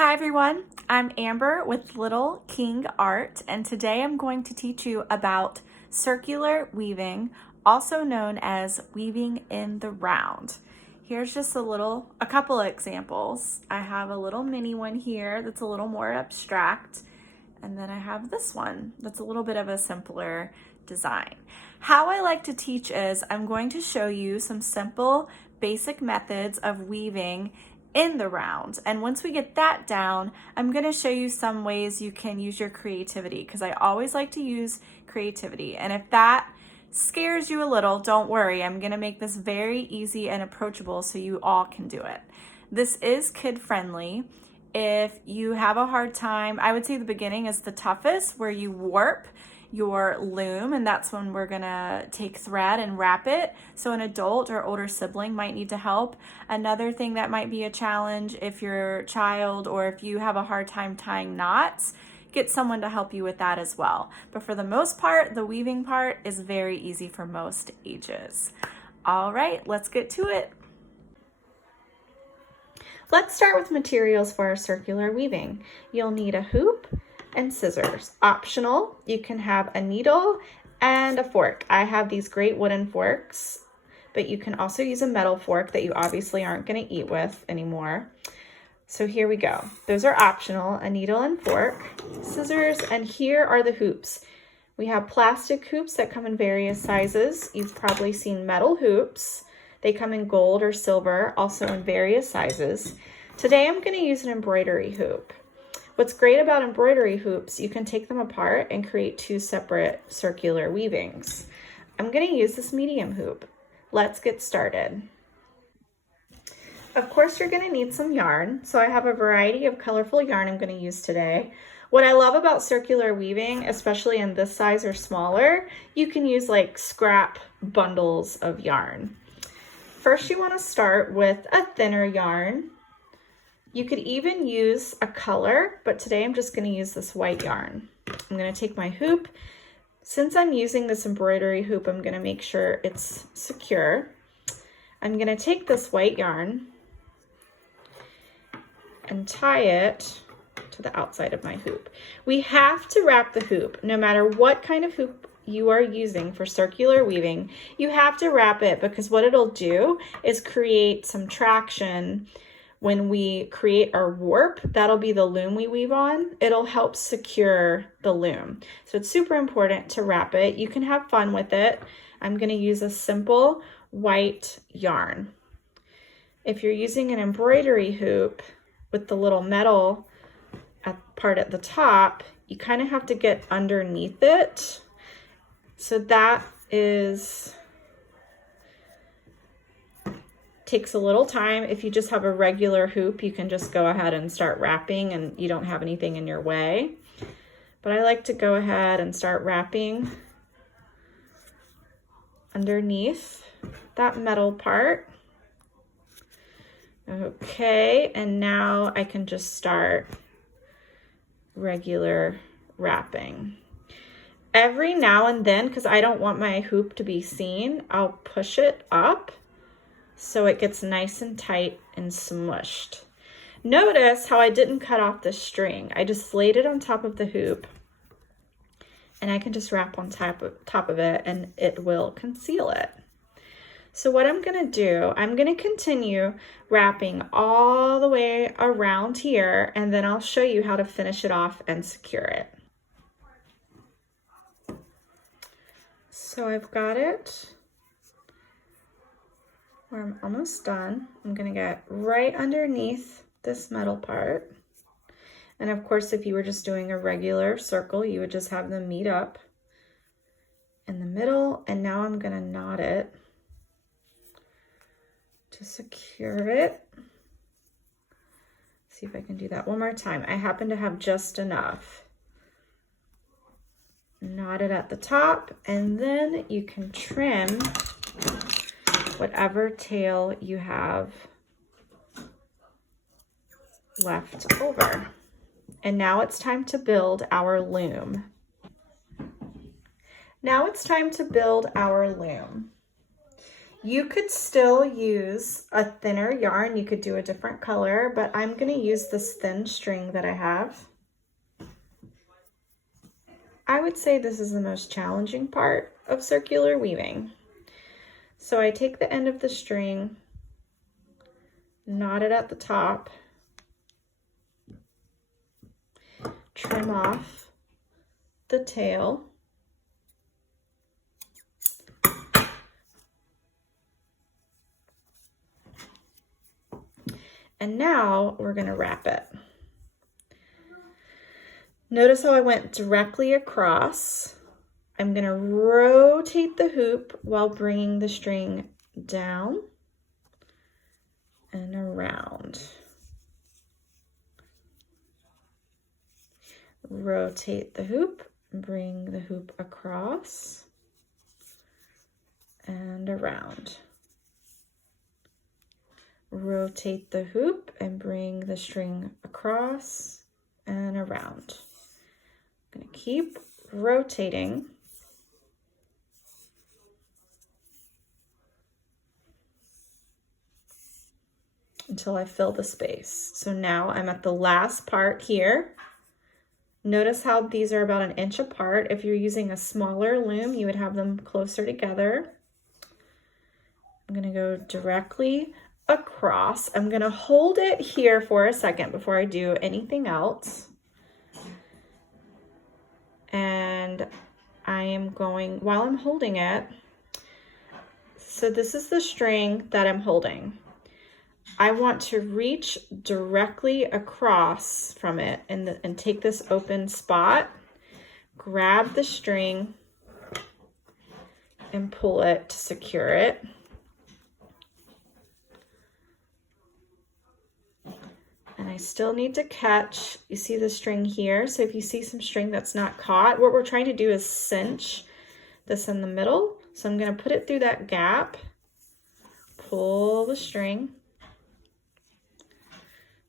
Hi everyone, I'm Amber with Little King Art, and today I'm going to teach you about circular weaving, also known as weaving in the round. Here's just a couple of examples. I have a little mini one here that's a little more abstract, and then I have this one that's a little bit of a simpler design. How I like to teach is I'm going to show you some simple basic methods of weaving in the round. And once we get that down, I'm going to show you some ways you can use your creativity, because I always like to use creativity. And if that scares you a little, don't worry. I'm going to make this very easy and approachable so you all can do it. This is kid friendly. If you have a hard time, I would say the beginning is the toughest, where you warp your loom, and that's when we're gonna take thread and wrap it. So an adult or older sibling might need to help. Another thing that might be a challenge if your child or if you have a hard time tying knots, get someone to help you with that as well. But for the most part, the weaving part is very easy for most ages. All right, let's get to it. Let's start with materials for our circular weaving. You'll need a hoop and scissors. Optional, you can have a needle and a fork. I have these great wooden forks, but you can also use a metal fork that you obviously aren't going to eat with anymore. So here we go. Those are optional, a needle and fork, scissors, and here are the hoops. We have plastic hoops that come in various sizes. You've probably seen metal hoops. They come in gold or silver, also in various sizes. Today I'm going to use an embroidery hoop. What's great about embroidery hoops, you can take them apart and create two separate circular weavings. I'm going to use this medium hoop. Let's get started. Of course, you're going to need some yarn. So I have a variety of colorful yarn I'm going to use today. What I love about circular weaving, especially in this size or smaller, you can use like scrap bundles of yarn. First, you want to start with a thinner yarn. You could even use a color, but today I'm just going to use this white yarn. I'm going to take my hoop. Since I'm using this embroidery hoop, I'm going to make sure it's secure. I'm going to take this white yarn and tie it to the outside of my hoop. We have to wrap the hoop. No matter what kind of hoop you are using for circular weaving, you have to wrap it, because what it'll do is create some traction. When we create our warp, that'll be the loom we weave on. It'll help secure the loom. So it's super important to wrap it. You can have fun with it. I'm going to use a simple white yarn. If you're using an embroidery hoop with the little metal part at the top, you kind of have to get underneath it. So that takes a little time. If you just have a regular hoop, you can just go ahead and start wrapping and you don't have anything in your way. But I like to go ahead and start wrapping underneath that metal part. Okay, and now I can just start regular wrapping. Every now and then, because I don't want my hoop to be seen, I'll push it up so it gets nice and tight and smushed. Notice how I didn't cut off the string. I just laid it on top of the hoop, and I can just wrap on top of it and it will conceal it. So what I'm gonna do, I'm gonna continue wrapping all the way around here, and then I'll show you how to finish it off and secure it. So I've got it where I'm almost done. I'm gonna get right underneath this metal part. And of course, if you were just doing a regular circle, you would just have them meet up in the middle. And now I'm gonna knot it to secure it. See if I can do that one more time. I happen to have just enough. Knot it at the top, and then you can trim whatever tail you have left over. And now it's time to build our loom. You could still use a thinner yarn. You could do a different color, but I'm going to use this thin string that I have. I would say this is the most challenging part of circular weaving. So I take the end of the string, knot it at the top, trim off the tail, and now we're going to wrap it. Notice how I went directly across. I'm going to rotate the hoop while bringing the string down and around. Rotate the hoop, bring the hoop across and around. Rotate the hoop and bring the string across and around. I'm going to keep rotating until I fill the space. So now I'm at the last part here. Notice how these are about 1 inch apart. If you're using a smaller loom, you would have them closer together. I'm going to go directly across. I'm going to hold it here for a second before I do anything else. And I am going, while I'm holding it, so this is the string that I'm holding. I want to reach directly across from it and take this open spot, grab the string and pull it to secure it. And I still need to catch, you see the string here? So if you see some string that's not caught, what we're trying to do is cinch this in the middle. So I'm going to put it through that gap, pull the string.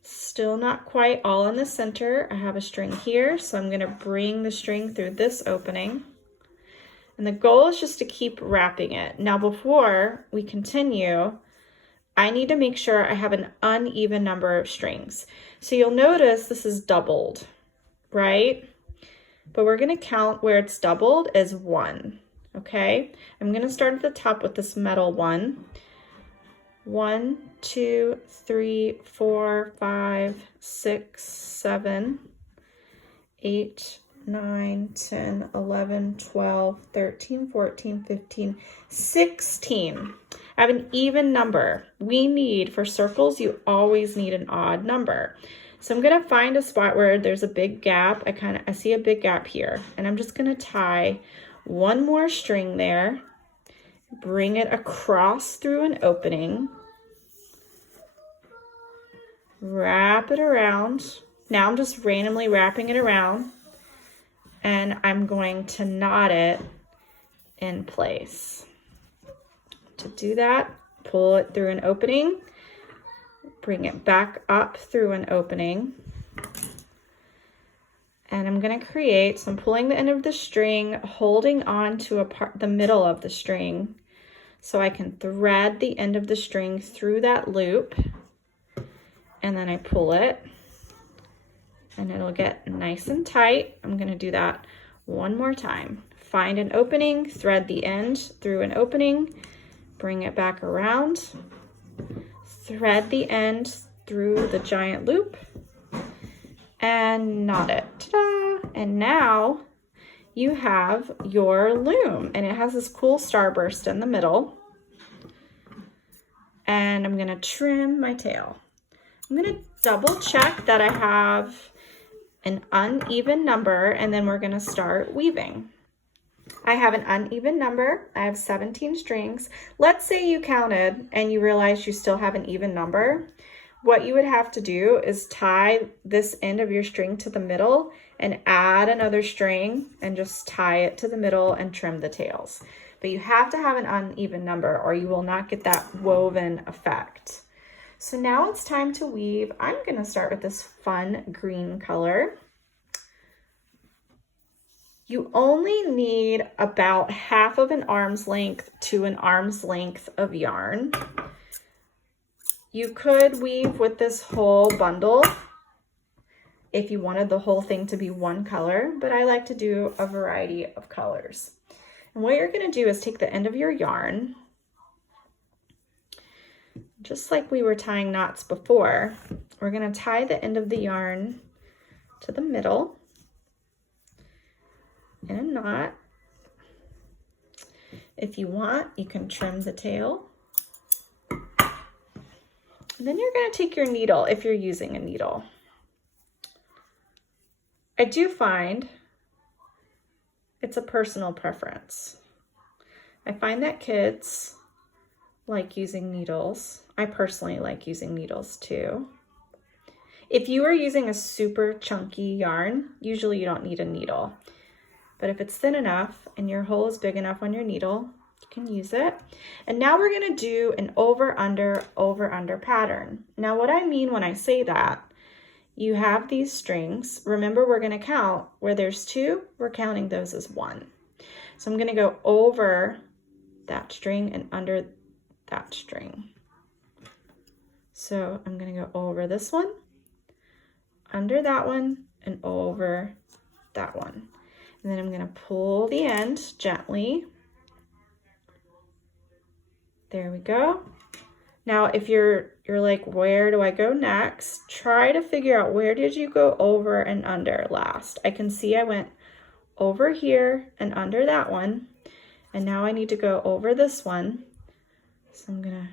Still not quite all in the center. I have a string here, so I'm going to bring the string through this opening. And the goal is just to keep wrapping it. Now before we continue, I need to make sure I have an uneven number of strings. So you'll notice this is doubled, right? But we're going to count where it's doubled as 1, okay? I'm going to start at the top with this metal 1. 1, 2, 3, 4, 5, 6, 7, 8, 9, 10, 11, 12, 13, 14, 15, 16. I have an even number. We need, for circles, you always need an odd number. So I'm going to find a spot where there's a big gap. I see a big gap here, and I'm just going to tie one more string there, bring it across through an opening, wrap it around. Now I'm just randomly wrapping it around, and I'm going to knot it in place. To do that, pull it through an opening, bring it back up through an opening, and I'm going to create, so I'm pulling the end of the string, holding on to the middle of the string so I can thread the end of the string through that loop, and then I pull it and it'll get nice and tight. I'm going to do that one more time. Find an opening, thread the end through an opening, bring it back around, thread the end through the giant loop, and knot it. Ta-da! And now you have your loom, and it has this cool starburst in the middle. And I'm going to trim my tail. I'm going to double check that I have an uneven number, and then we're going to start weaving. I have an uneven number. I have 17 strings. Let's say you counted and you realize you still have an even number. What you would have to do is tie this end of your string to the middle and add another string and just tie it to the middle and trim the tails. But you have to have an uneven number or you will not get that woven effect. So now it's time to weave. I'm going to start with this fun green color. You only need about half of an arm's length to an arm's length of yarn. You could weave with this whole bundle if you wanted the whole thing to be one color, but I like to do a variety of colors. And what you're going to do is take the end of your yarn, just like we were tying knots before. We're going to tie the end of the yarn to the middle in a knot. If you want, you can trim the tail. And then you're going to take your needle if you're using a needle. I do find it's a personal preference. I find that kids like using needles. I personally like using needles too. If you are using a super chunky yarn, usually you don't need a needle. But if it's thin enough and your hole is big enough on your needle, you can use it. And now we're going to do an over, under pattern. Now what I mean when I say that, you have these strings. Remember, we're going to count where there's 2, we're counting those as 1. So I'm going to go over that string and under that string. So I'm going to go over this one, under that one, and over that one. And then I'm going to pull the end gently. There we go. Now, if you're like, where do I go next? Try to figure out, where did you go over and under last? I can see I went over here and under that one. And now I need to go over this one. So I'm going to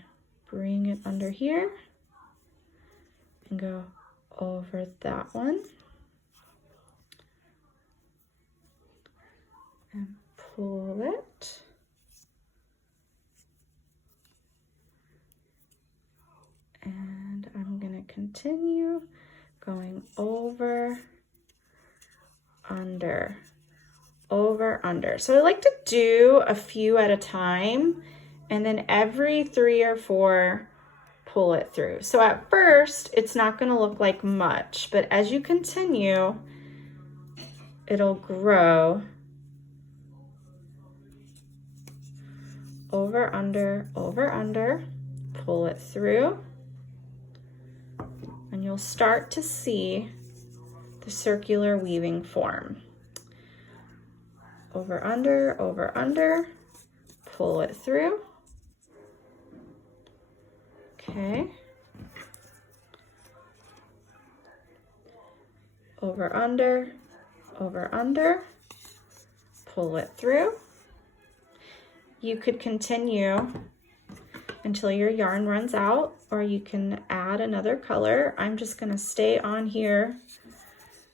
bring it under here and go over that one. And pull it. And I'm going to continue going over, under, over, under. So I like to do a few at a time, and then every 3 or 4 pull it through. So at first it's not going to look like much, but as you continue, it'll grow. Over, under, pull it through. And you'll start to see the circular weaving form. Over, under, pull it through. Okay. Over, under, pull it through. You could continue until your yarn runs out, or you can add another color. I'm just going to stay on here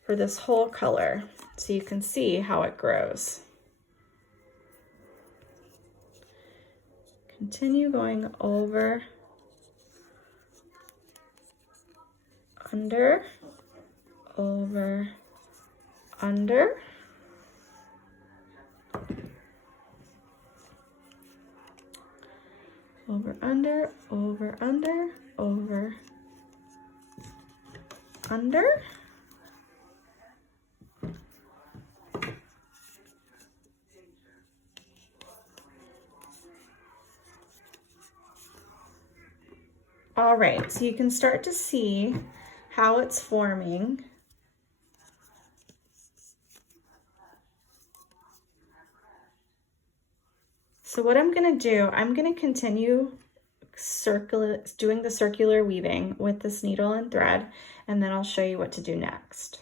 for this whole color so you can see how it grows. Continue going over, under, over, under. Over, under, over, under. All right, so you can start to see how it's forming. So what I'm going to do, I'm going to continue doing the circular weaving with this needle and thread, and then I'll show you what to do next.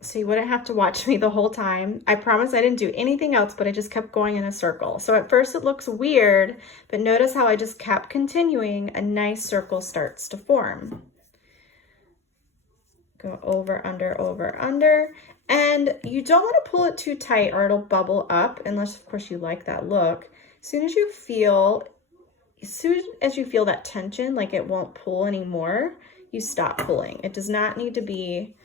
So you wouldn't have to watch me the whole time. I promise I didn't do anything else, but I just kept going in a circle. So at first it looks weird, but notice how I just kept continuing. A nice circle starts to form. Go over, under. And you don't want to pull it too tight or it'll bubble up, unless of course you like that look. As soon as you feel that tension, like it won't pull anymore, you stop pulling. It does not need to be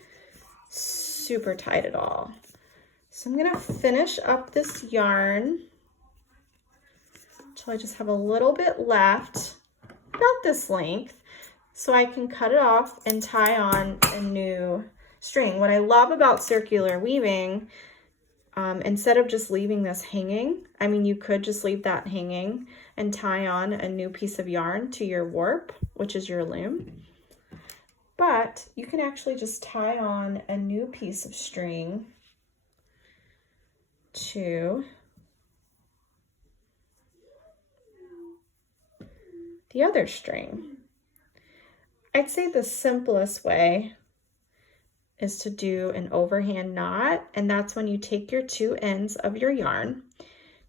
super tight at all. So I'm going to finish up this yarn until I just have a little bit left, about this length, so I can cut it off and tie on a new string. What I love about circular weaving, instead of just leaving this hanging, I mean, you could just leave that hanging and tie on a new piece of yarn to your warp, which is your loom. But you can actually just tie on a new piece of string to the other string. I'd say the simplest way is to do an overhand knot, and that's when you take your two ends of your yarn,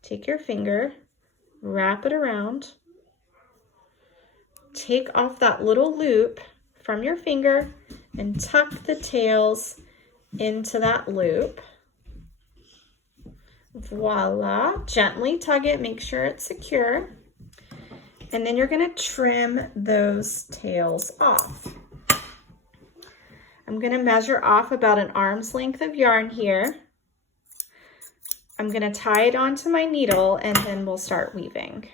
take your finger, wrap it around, take off that little loop from your finger and tuck the tails into that loop. Voila, gently tug it, make sure it's secure. And then you're gonna trim those tails off. I'm gonna measure off about an arm's length of yarn here. I'm gonna tie it onto my needle and then we'll start weaving.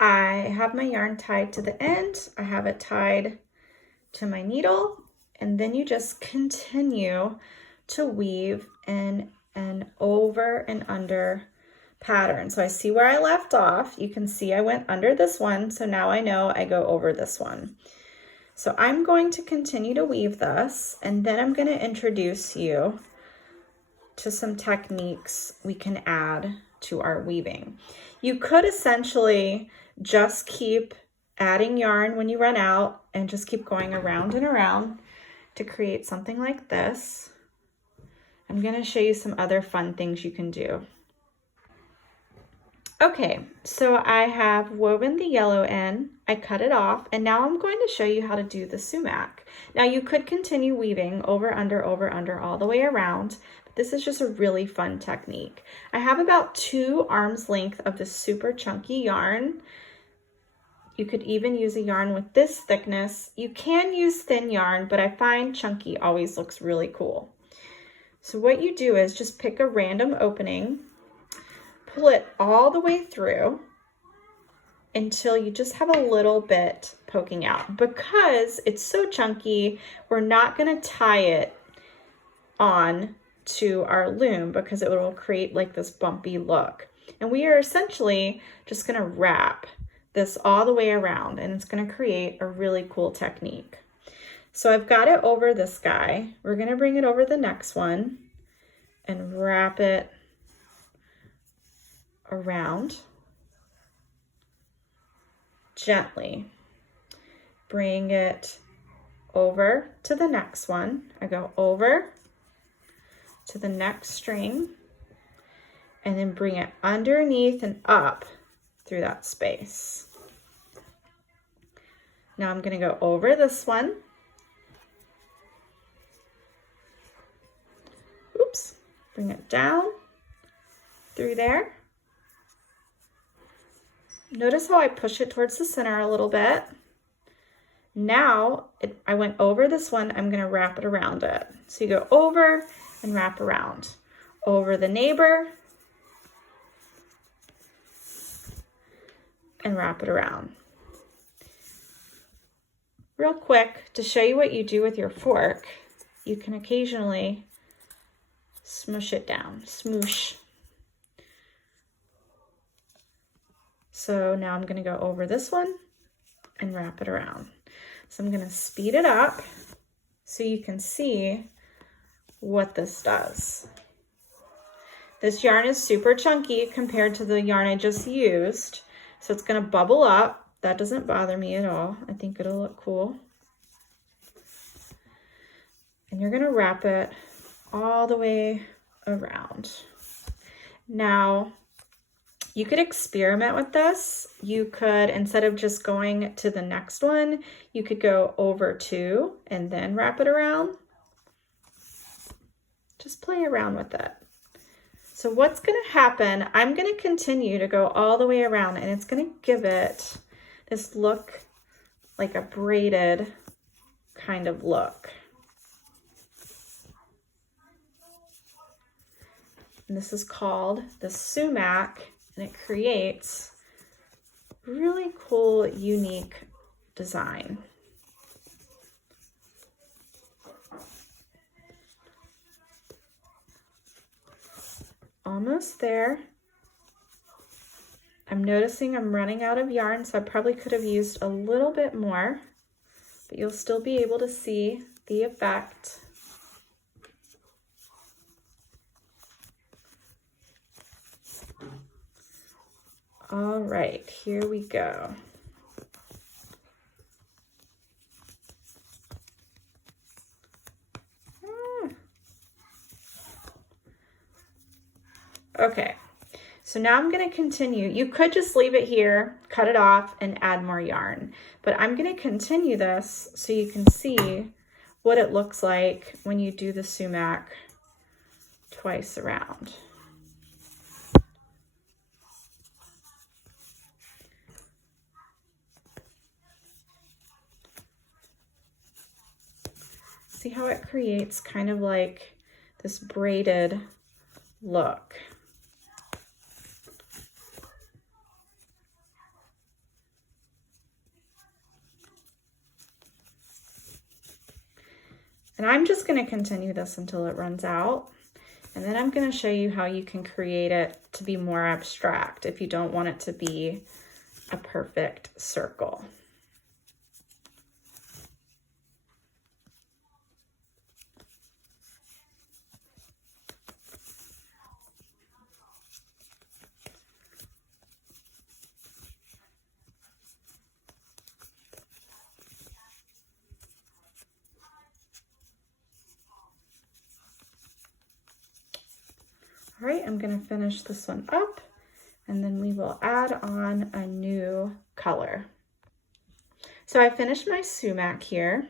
I have my yarn tied to the end. I have it tied to my needle, and then you just continue to weave in an over and under pattern. So I see where I left off. You can see I went under this one, so now I know I go over this one. So I'm going to continue to weave this, and then I'm going to introduce you to some techniques we can add to our weaving. You could essentially just keep adding yarn when you run out and just keep going around and around to create something like this. I'm going to show you some other fun things you can do. Okay, so I have woven the yellow end, I cut it off, and now I'm going to show you how to do the sumac. Now you could continue weaving over, under, all the way around, but this is just a really fun technique. I have about 2 arms length of this super chunky yarn. You could even use a yarn with this thickness. You can use thin yarn, but I find chunky always looks really cool. So what you do is just pick a random opening, pull it all the way through until you just have a little bit poking out. Because it's so chunky, we're not going to tie it on to our loom because it will create like this bumpy look. And we are essentially just going to wrap this all the way around, and it's going to create a really cool technique. So I've got it over this guy. We're going to bring it over the next one and wrap it around gently. Bring it over to the next one. I go over to the next string and then bring it underneath and up through that space. Now I'm going to go over this one. Oops. Bring it down through there. Notice how I push it towards the center a little bit. Now I went over this one, I'm going to wrap it around it. So you go over and wrap around. Over the neighbor and wrap it around. Real quick, to show you what you do with your fork, you can occasionally smush it down, smoosh. So now I'm going to go over this one and wrap it around. So I'm going to speed it up so you can see what this does. This yarn is super chunky compared to the yarn I just used. So it's going to bubble up. That doesn't bother me at all. I think it'll look cool. And you're going to wrap it all the way around. Now, you could experiment with this. You could, instead of just going to the next one, you could go over 2 and then wrap it around. Just play around with it. So what's going to happen, I'm going to continue to go all the way around, and it's going to give it this look like a braided kind of look. And this is called the sumac, and it creates really cool, unique design. almost there. I'm noticing I'm running out of yarn, so I probably could have used a little bit more, but you'll still be able to see the effect. All right, here we go. Okay, so now I'm going to continue. You could just leave it here, cut it off, and add more yarn. But I'm going to continue this so you can see what it looks like when you do the sumac twice around. See how it creates kind of like this braided look. And I'm just going to continue this until it runs out. And then I'm going to show you how you can create it to be more abstract if you don't want it to be a perfect circle. All right, I'm going to finish this one up, and then we will add on a new color. So I finished my sumac here.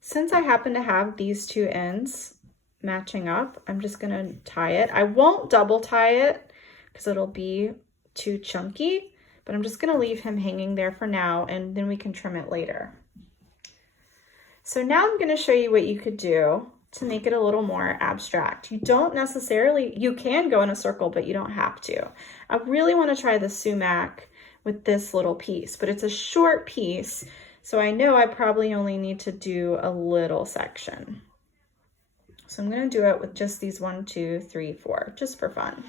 Since I happen to have these two ends matching up, I'm just going to tie it. I won't double tie it because it'll be too chunky, but I'm just going to leave him hanging there for now, and then we can trim it later. So now I'm going to show you what you could do to make it a little more abstract. You don't necessarily, you can go in a circle, but you don't have to. I really want to try the sumac with this little piece, but it's a short piece, so I know I probably only need to do a little section. So I'm going to do it with just these 1, 2, 3, 4, just for fun.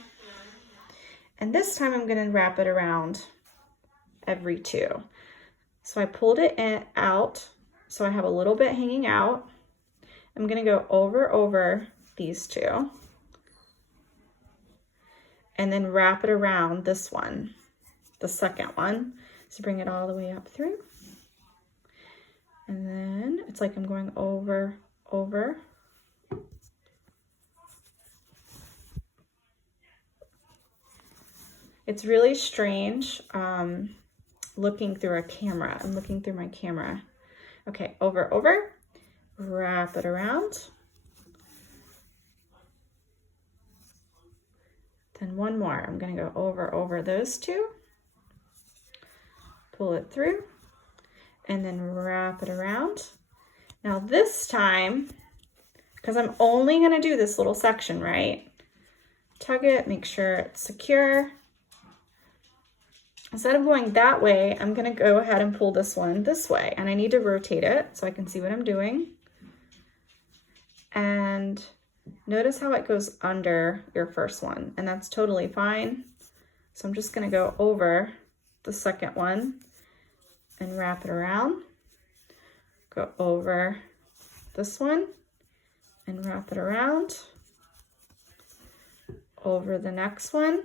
And this time I'm going to wrap it around every 2. So I pulled it out, so I have a little bit hanging out. I'm going to go over these 2 and then wrap it around this one, the second one. So bring it all the way up through. And then it's like I'm going over. It's really strange looking through a camera. I'm looking through my camera. Okay, over. Wrap it around. Then one more. I'm going to go over those 2. Pull it through and then wrap it around. Now this time, because I'm only going to do this little section, right? Tug it, make sure it's secure. Instead of going that way, I'm going to go ahead and pull this one this way, and I need to rotate it so I can see what I'm doing. And notice how it goes under your first one, and that's totally fine. So I'm just going to go over the second one and wrap it around. Go over this one and wrap it around. Over the next one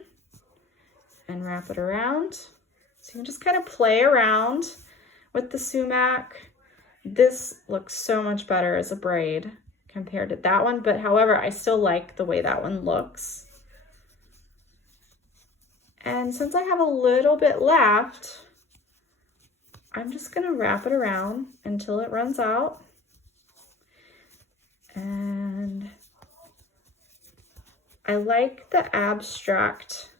and wrap it around. So you can just kind of play around with the sumac. This looks so much better as a braid compared to that one, but however, I still like the way that one looks. And since I have a little bit left, I'm just gonna wrap it around until it runs out. And I like the abstract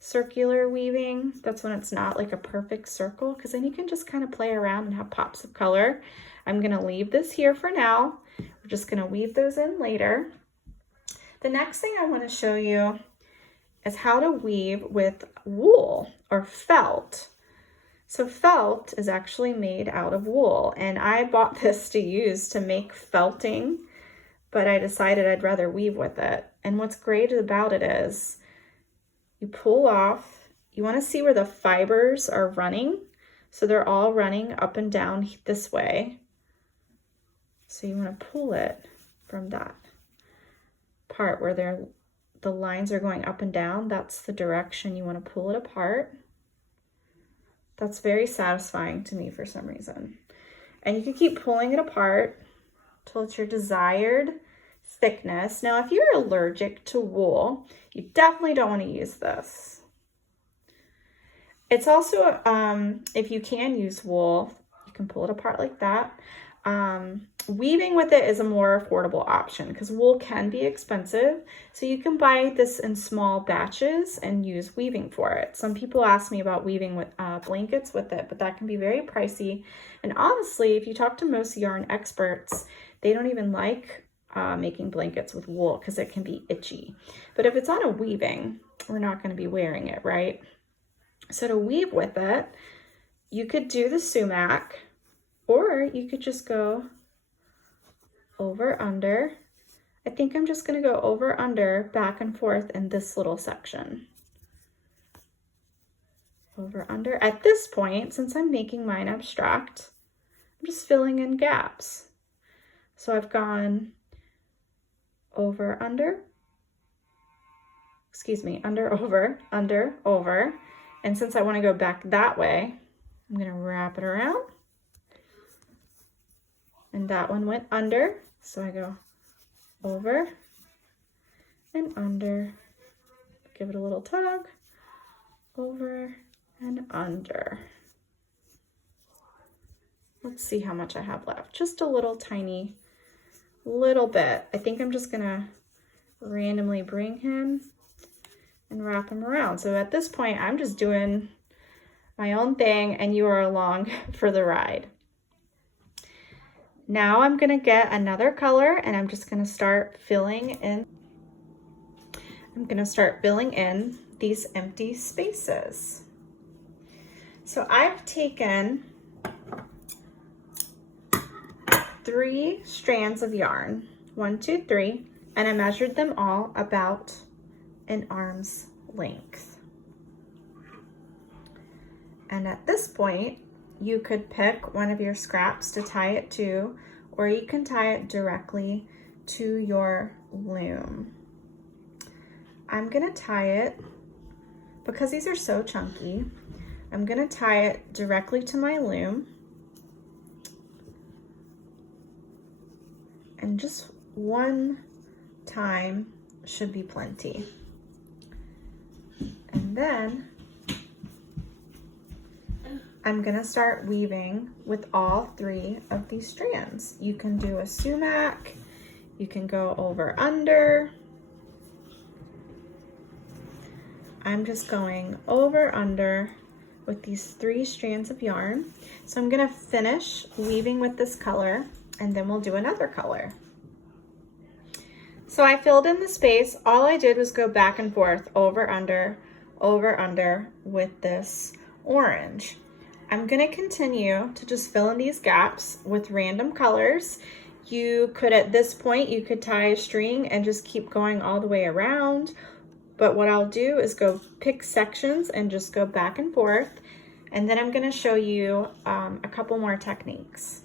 circular weaving. That's when it's not like a perfect circle, because then you can just kind of play around and have pops of color. I'm gonna leave this here for now. We're just gonna weave those in later. The next thing I wanna show you is how to weave with wool or felt. So felt is actually made out of wool, and I bought this to use to make felting, but I decided I'd rather weave with it. And what's great about it is you pull off, you want to see where the fibers are running. So they're all running up and down this way. So you want to pull it from that part where the lines are going up and down. That's the direction you want to pull it apart. That's very satisfying to me for some reason. And you can keep pulling it apart till it's your desired thickness. Now, if you're allergic to wool, you definitely don't want to use this. It's also, if you can use wool, you can pull it apart like that. Weaving with it is a more affordable option because wool can be expensive. So you can buy this in small batches and use weaving for it. Some people ask me about weaving with blankets with it, but that can be very pricey. And honestly, if you talk to most yarn experts, they don't even like making blankets with wool because it can be itchy. But if it's on a weaving, we're not going to be wearing it, right? So to weave with it, you could do the sumac, or you could just go over, under. I think I'm just going to go over, under, back and forth in this little section. Over, under. At this point, since I'm making mine abstract, I'm just filling in gaps. So I've gone over, under, under, over. And since I want to go back that way, I'm going to wrap it around. And that one went under, so I go over and under, give it a little tug, over and under. Let's see how much I have left. Just a little tiny, little bit. I think I'm just gonna randomly bring him and wrap him around. So at this point, I'm just doing my own thing and you are along for the ride. Now I'm gonna get another color and I'm just gonna start filling in. I'm gonna start filling in these empty spaces. So I've taken 3 strands of yarn, 1, 2, 3, and I measured them all about an arm's length. And at this point, you could pick one of your scraps to tie it to, or you can tie it directly to your loom. I'm gonna tie it, because these are so chunky, I'm gonna tie it directly to my loom. And just one time should be plenty. And then I'm gonna start weaving with all 3 of these strands. You can do a sumac, you can go over, under. I'm just going over, under with these 3 strands of yarn. So I'm gonna finish weaving with this color and then we'll do another color. So I filled in the space. All I did was go back and forth, over, under with this orange. I'm gonna continue to just fill in these gaps with random colors. You could, at this point, you could tie a string and just keep going all the way around. But what I'll do is go pick sections and just go back and forth. And then I'm gonna show you a couple more techniques.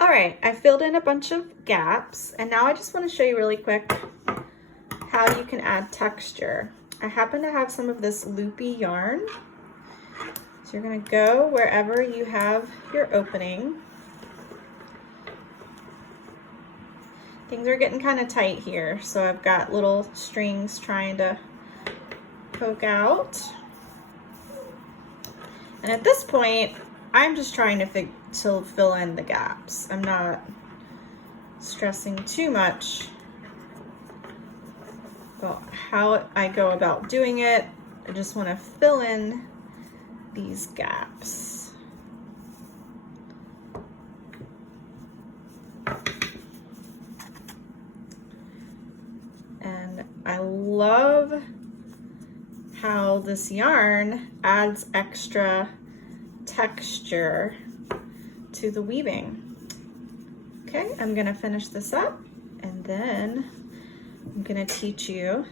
All right, I filled in a bunch of gaps, and now I just wanna show you really quick how you can add texture. I happen to have some of this loopy yarn. So you're gonna go wherever you have your opening. Things are getting kind of tight here, so I've got little strings trying to poke out. And at this point, I'm just trying to fill in the gaps. I'm not stressing too much about how I go about doing it. I just want to fill in these gaps. And I love how this yarn adds extra texture to the weaving. Okay, I'm gonna finish this up and then I'm gonna teach you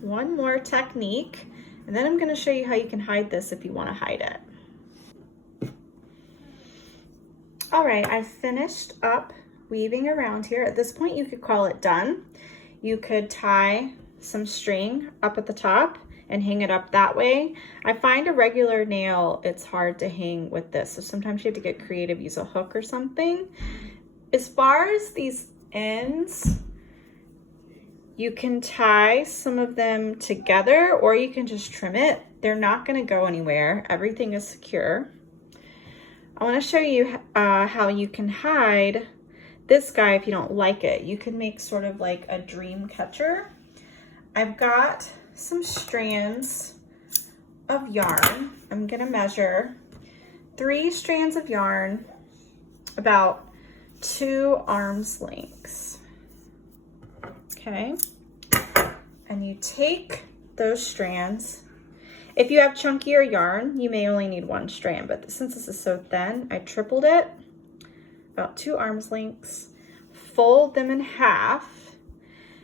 one more technique, and then I'm gonna show you how you can hide this if you wanna hide it. All right, I've finished up weaving around here. At this point, you could call it done. You could tie some string up at the top and hang it up that way. I find a regular nail, it's hard to hang with this. So sometimes you have to get creative, use a hook or something. As far as these ends, you can tie some of them together or you can just trim it. They're not gonna go anywhere. Everything is secure. I wanna show you how you can hide this guy if you don't like it. You can make sort of like a dream catcher. I've got some strands of yarn. I'm gonna measure 3 strands of yarn about 2 arms lengths. Okay, and you take those strands. If you have chunkier yarn, you may only need 1 strand, but since this is so thin, I tripled it, about 2 arms lengths, fold them in half,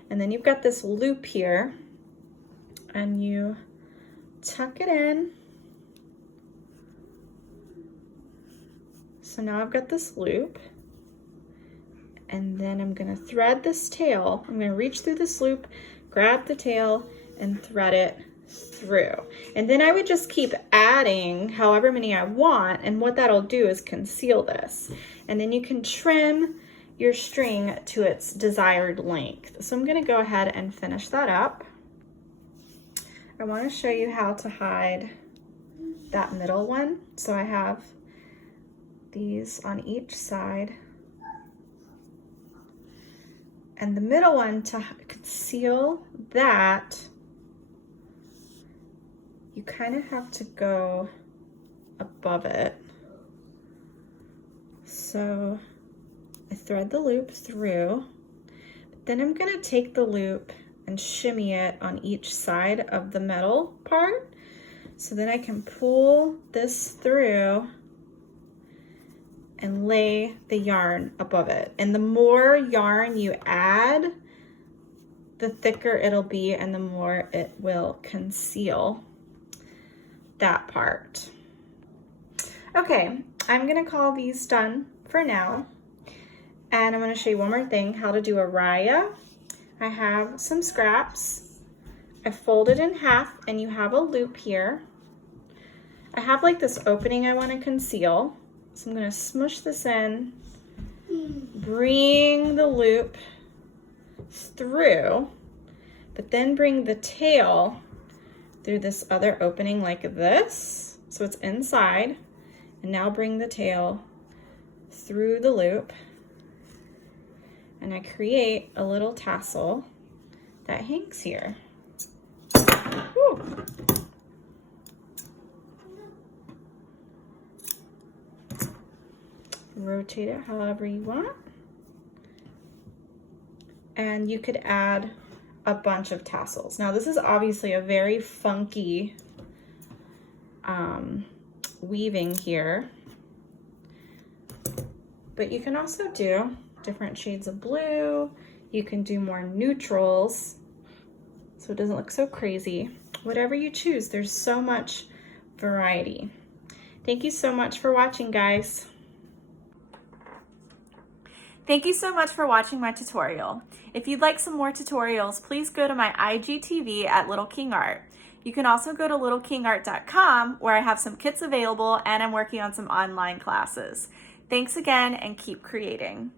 and then you've got this loop here, and you tuck it in. So now I've got this loop, and then I'm gonna thread this tail. I'm gonna reach through this loop, grab the tail, and thread it through. And then I would just keep adding however many I want, and what that'll do is conceal this. And then you can trim your string to its desired length. So I'm gonna go ahead and finish that up. I wanna show you how to hide that middle one. So I have these on each side. And the middle one, to conceal that, you kind of have to go above it. So I thread the loop through, but then I'm gonna take the loop and shimmy it on each side of the metal part. So then I can pull this through and lay the yarn above it. And the more yarn you add, the thicker it'll be and the more it will conceal that part. Okay, I'm gonna call these done for now. And I'm gonna show you one more thing, how to do a raya. I have some scraps. I fold it in half and you have a loop here. I have like this opening I wanna conceal. So I'm gonna smush this in, bring the loop through, but then bring the tail through this other opening like this. So it's inside, and now bring the tail through the loop, and I create a little tassel that hangs here. Woo. Rotate it however you want. And you could add a bunch of tassels. Now this is obviously a very funky weaving here, but you can also do different shades of blue. You can do more neutrals so it doesn't look so crazy. Whatever you choose, there's so much variety. Thank you so much for watching, guys. Thank you so much for watching my tutorial. If you'd like some more tutorials, please go to my IGTV at Little King Art. You can also go to littlekingart.com where I have some kits available and I'm working on some online classes. Thanks again and keep creating.